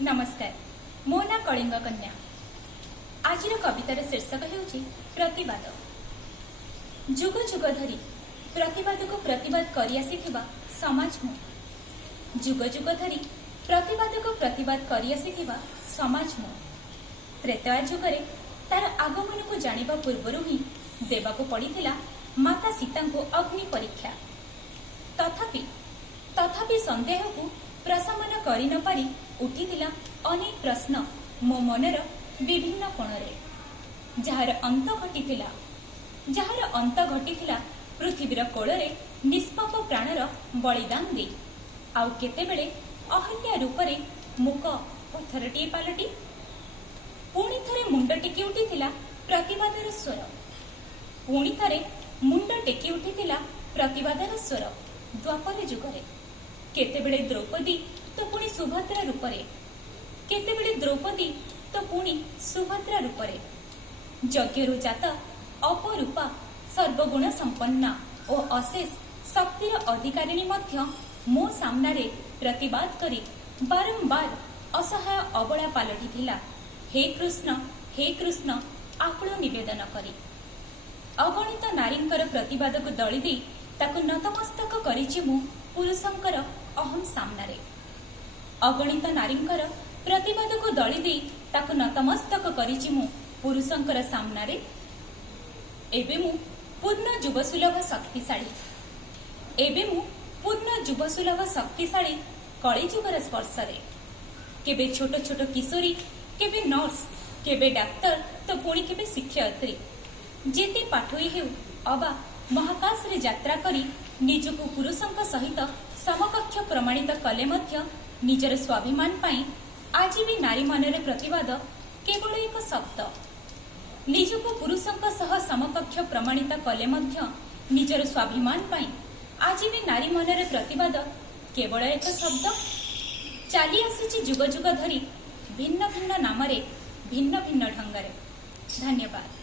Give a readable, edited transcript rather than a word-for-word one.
नमस्कार, मो ना कलिंग कन्या। आज कवितार शीर्षक हेउछि प्रतिवाद। जुग जुग धरी प्रतिवाद को प्रतिवाद करि आसिथिबा समाज मु। जुग जुग धरी प्रतिवाद को प्रतिवाद करि आसिथिबा समाज मु। त्रेता जुगरे तार आगमन को जानिबा पूर्वरु ही देबाको पड़िथिला माता सीता को अग्नि परीक्षा। तथापि संदेह को प्रशमन करि न पारि उठिथिला अनेक प्रश्न मो मनर विभिन्न कोणरे। जार अंत घटिथिला पृथ्वीर कोଳରେ निष्पाप प्राणर बलिदान दे। आउ केतेबेले अहल्या रूपरे मुक पत्थरटीए पालटी पुणी थरे मुंड टेकी उठिथिला प्रतिवादर स्वर। पुणी थरे मुंड टेकी उठिथिला प्रतिवादर स्वर। द्वापर जुगरे केतेबेले द्रौपदी तो पुणी सुभद्रा रूपरे, केतेबेले द्रौपदी तो पुणी सुभद्रा रूपरे। यज्ञरु जात अपरूपा सर्वगुण संपन्ना और अशेष शक्तिर अधिकारिणी मध्य मो सामनारे प्रतिवाद करी बारंबार असहाय अबला पालटी थिला। हे कृष्ण आकुल निवेदन करी अगणित नारींकर प्रतिवाद को दली दे ताकु नतमस्तक करिछि मु पुरुषंकर अहम सामनारे। अगणित नारींकर प्रतिवाद को दली दे ताकु नतमस्तक करिछि मु पुरुषंकर सामनारे। एबे मु पूर्ण जुबसुलभ शक्तिशाली कली जुगर स्पर्शरे। केबे छोट छोट किशोरी, केबे नर्स, केबे डाक्तर तो पुणी केबे शिक्षयित्री। जेते पाठोई हेउ अबा महाकाश रे यात्रा करी निजको पुरुषंक सहित समकक्ष प्रमाणित कले मध्य निजर स्वाभिमान पाई आज भी नारी मनरे प्रतिवाद केवल एक शब्द। निजको पुरुषंक सह समकक्ष प्रमाणित कले मध्य निजर स्वाभिमान पाई आज भी नारी मनरे प्रतिवाद केवल एक शब्द। चली आसुची जुग जुग धरी भिन्न भिन्न नामरे भिन्न भिन्न ढंगरे। धन्यवाद।